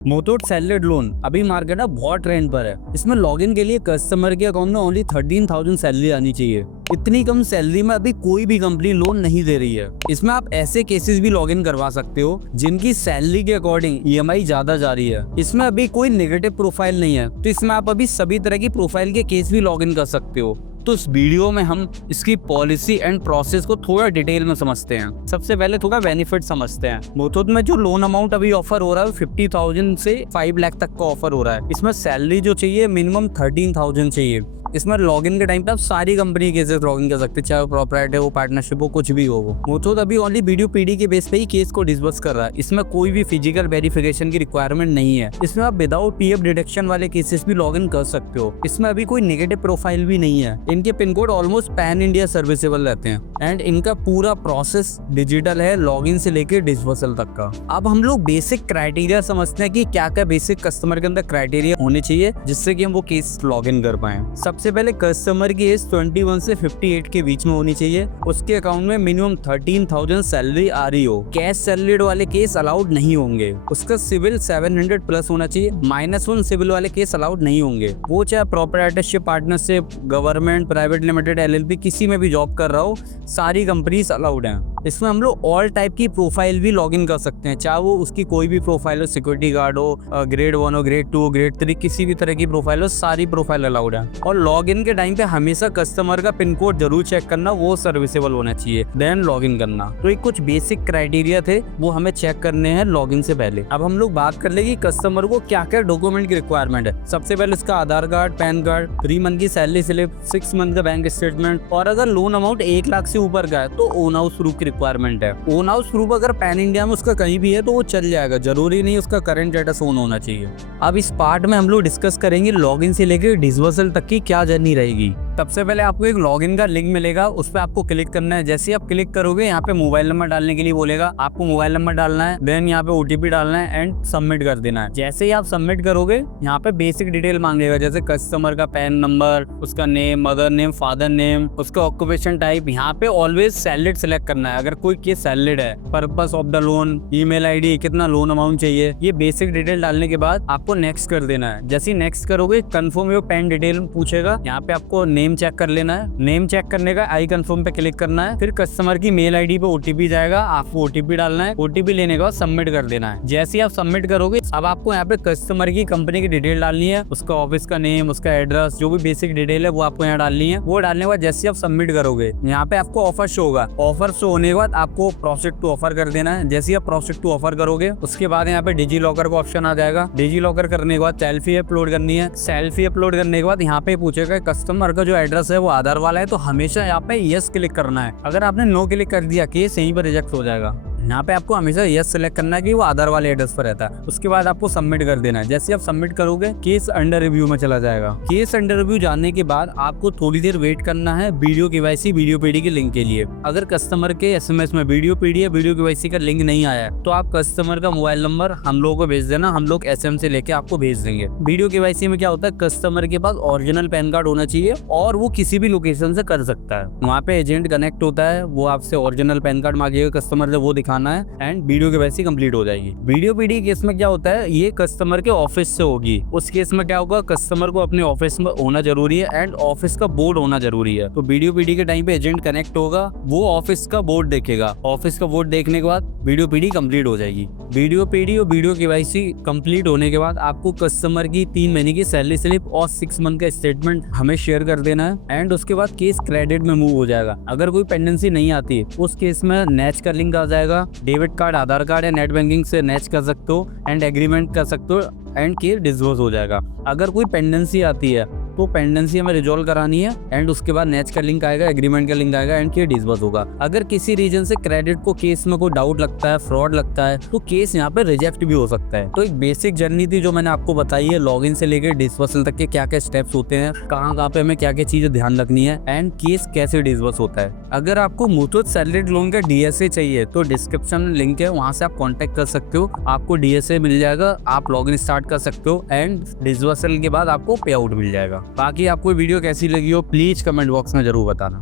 Muthoot salary loan अभी market में बहुत ट्रेंड पर है। इसमें लॉगिन के लिए कस्टमर के अकाउंट में ओनली 13,000 सैलरी आनी चाहिए। इतनी कम सैलरी में अभी कोई भी कंपनी लोन नहीं दे रही है। इसमें आप ऐसे केसेस भी लॉगिन करवा सकते हो जिनकी सैलरी के अकॉर्डिंग ईएमआई ज्यादा जा रही है। इसमें अभी कोई नेगेटिव प्रोफाइल नहीं है, तो इसमें आप अभी सभी तरह की प्रोफाइल के केस भी लॉगिन कर सकते हो। तो इस वीडियो में हम इसकी पॉलिसी एंड प्रोसेस को थोड़ा डिटेल में समझते हैं। सबसे पहले थोड़ा बेनिफिट समझते हैं। मुथूट में जो लोन अमाउंट अभी ऑफर हो रहा है 50,000 से 5 लाख तक का ऑफर हो रहा है। इसमें सैलरी जो चाहिए मिनिमम 13,000 चाहिए। इसमें लॉगिन के टाइम पे आप सारी कंपनी के साथ लॉगिन कर सकते हैं, चाहे वो प्रोप्राइटर हो, पार्टनरशिप हो, कुछ भी हो। वो मुथूट अभी ओनली वीडियो पीडी के बेस पे ही केस को डिस्बर्स कर रहा है। इसमें कोई भी फिजिकल वेरिफिकेशन की रिक्वायरमेंट नहीं है। इसमें आप विदाउट पीएफ डिडक्शन वाले केसेस भी लॉगिन कर सकते हो। इसमें अभी कोई नेगेटिव प्रोफाइल भी नहीं है। इनके pin code almost pan India serviceable रहते हैं एंड इनका पूरा प्रोसेस डिजिटल है, लॉगिन से लेकर डिस्बर्सल तक का। अब हम लोग बेसिक क्राइटेरिया समझते हैं कि क्या क्या बेसिक कस्टमर के अंदर क्राइटेरिया होने चाहिए जिससे कि हम वो केस लॉगिन कर पाए। सबसे पहले कस्टमर की एज 21 से 58 के बीच में होनी चाहिए। उसके अकाउंट में मिनिमम 13,000 सैलरी आ रही हो। कैश सैलरीड वाले केस अलाउड नहीं होंगे। उसका सिविल 700 प्लस होना चाहिए। -1 सिविल वाले केस अलाउड नहीं होंगे। वो चाहे proprietorship, partnership, government, private limited, LLP किसी में भी जॉब कर रहा हो, सारी कंपनीज अलाउड हैं। इसमें हम लोग ऑल टाइप की प्रोफाइल भी लॉगिन कर सकते हैं, चाहे वो उसकी कोई भी प्रोफाइल हो, सिक्योरिटी गार्ड हो, ग्रेड 1 हो, ग्रेड 2, ग्रेड 3, किसी भी तरह की प्रोफाइल हो, सारी प्रोफाइल अलाउड है। और लॉगिन के टाइम पे हमेशा कस्टमर का पिन कोड जरूर चेक करना, वो सर्विसेबल होना चाहिए, देन लॉगिन करना। तो ये कुछ बेसिक क्राइटेरिया थे, वो हमें चेक करने हैं लॉगिन से पहले। अब हम लोग बात कर ले कि कस्टमर को क्या क्या डॉक्यूमेंट की रिक्वायरमेंट है। सबसे पहले इसका आधार कार्ड, पैन कार्ड, 3 मंथ की सैलरी स्लिप, 6 मंथ का बैंक स्टेटमेंट, और अगर लोन अमाउंट 1 लाख से ऊपर का है तो ओन हाउस प्रूफ की रिक्वायरमेंट है। ओन हाउस प्रूफ अगर पैन इंडिया में उसका कहीं भी है तो वो चल जाएगा, जरूरी नहीं उसका करंट स्टेटस ओन होना चाहिए। अब इस पार्ट में हम लोग डिस्कस करेंगे लॉगिन से लेकर डिस्बर्सल तक की क्या जर्नी रहेगी। सबसे पहले आपको एक लॉगिन का लिंक मिलेगा, उस पर आपको क्लिक करना है। जैसे आप क्लिक करोगे यहाँ पे मोबाइल नंबर डालने के लिए बोलेगा, आपको मोबाइल नंबर डालना है, देन यहाँ पे ओटीपी डालना है एंड सबमिट कर देना है। जैसे ही आप सबमिट करोगे यहाँ पे बेसिक डिटेल मांगेगा, जैसे कस्टमर का पैन नंबर, उसका name, mother name, father name, उसका ऑक्यूपेशन टाइप। यहाँ पे ऑलवेज सैलरीड सिलेक्ट करना है अगर कोई केस सैलरीड है। Purpose of the loan, email ID, कितना लोन अमाउंट चाहिए, ये बेसिक डिटेल डालने के बाद आपको नेक्स्ट कर देना है। जैसे नेक्स्ट करोगे कंफर्म योर पैन डिटेल पूछेगा, यहाँ पे आपको नेम चेक कर लेना है। नेम चेक करने का आई कंफर्म पे क्लिक करना है। फिर कस्टमर की मेल आईडी पे ओटीपी जाएगा, आपको ओटीपी डालना है। ओटीपी लेने के बाद सबमिट कर देना है। जैसे ही आप सबमिट करोगे अब आपको यहाँ पे कस्टमर की कंपनी की डिटेल डालनी है, उसका ऑफिस का नेम, उसका एड्रेस, जो भी बेसिक डिटेल है वो आपको यहाँ डालनी है। वो डालने के बाद जैसे आप सबमिट करोगे यहाँ पे आपको ऑफर शो होगा। ऑफर शो होने के बाद आपको प्रोसीड टू ऑफर कर देना है। जैसे आप प्रोसीड टू ऑफर करोगे उसके बाद यहाँ पे डिजी लॉकर का ऑप्शन आ जाएगा। डिजी लॉकर करने के बाद सेल्फी अपलोड करनी है। सेल्फी अपलोड करने के बाद यहाँ पे पूछेगा कस्टमर का जो एड्रेस है वो आधार वाला है, तो हमेशा यहाँ पे यस क्लिक करना है। अगर आपने नो क्लिक कर दिया केस यहीं पर रिजेक्ट हो जाएगा। यहाँ पे आपको हमेशा यस सिलेक्ट करना है कि वो आधार वाले एड्रेस पर रहता है। उसके बाद आपको सबमिट कर देना है। जैसे आप सबमिट करोगे केस अंडर रिव्यू में चला जाएगा। केस अंडर रिव्यू जाने के बाद आपको थोड़ी देर वेट करना है वीडियो केवाईसी, वीडियो पीडी के लिंक के लिए। अगर कस्टमर के एसएमएस में वीडियो पीडी या वीडियो केवाईसी का लिंक नहीं आया है तो आप कस्टमर का मोबाइल नंबर हम लोगों को भेज देना, हम लोग एसएम से लेके आपको भेज देंगे। वीडियो केवाईसी में क्या होता है, कस्टमर के पास ओरिजिनल पैन कार्ड होना चाहिए और वो किसी भी लोकेशन से कर सकता है। वहाँ पे एजेंट कनेक्ट होता है, वो आपसे ओरिजिनल पैन कार्ड मांगेगा कस्टमर से, वो दिखाना है एंड वीडियो केवाईसी कंप्लीट हो जाएगी। वीडियो पीडी केस में क्या होता है, ये कस्टमर के ऑफिस से होगी। उस केस में क्या होगा, कस्टमर को अपने ऑफिस में होना जरूरी है एंड ऑफिस का बोर्ड होना जरूरी है। तो वीडियो पीडी के टाइम पे एजेंट कनेक्ट होगा, वो ऑफिस का बोर्ड देखेगा। ऑफिस का बोर्ड देखने के बाद वीडियो पीडी कंप्लीट हो जाएगी। वीडियो पीडी और वीडियो केवाईसी कंप्लीट होने के बाद आपको कस्टमर की 3 महीने की सैलरी स्लिप और 6 मंथ का स्टेटमेंट हमें शेयर कर देना है एंड उसके बाद केस क्रेडिट में मूव हो जाएगा। अगर कोई पेंडेंसी नहीं आती उस केस में नेच का लिंक आ जाएगा। डेबिट कार्ड, आधार कार्ड या नेट बैंकिंग से नेच कर सकते हो एंड एग्रीमेंट कर सकते हो एंड केस डिस्बर्स हो जाएगा। अगर कोई पेंडेंसी आती है तो पेंडेंसी हमें रिजॉल्व करानी है एंड उसके बाद नेच का लिंक आएगा, एग्रीमेंट का लिंक आएगा एंड केस डिस्बर्स होगा। अगर किसी रीजन से क्रेडिट को केस में कोई डाउट लगता है, फ्रॉड लगता है, तो केस यहाँ पे रिजेक्ट भी हो सकता है। तो एक बेसिक जर्नी थी जो मैंने आपको बताई है, लॉगिन से लेकर डिस्बर्सल तक के क्या क्या स्टेप्स होते हैं, कहाँ पे हमें क्या क्या चीजें ध्यान रखनी है एंड केस कैसे डिस्बर्स होता है। अगर आपको मुथूट सैलरीड लोन का डीएसए चाहिए तो डिस्क्रिप्शन में लिंक है, वहां से आप कॉन्टेक्ट कर सकते हो, आपको डीएसए मिल जाएगा, आप लॉगिन स्टार्ट कर सकते हो एंड डिस्बर्सल के बाद आपको पे आउट मिल जाएगा। बाकी आपको वीडियो कैसी लगी हो प्लीज कमेंट बॉक्स में जरूर बताना।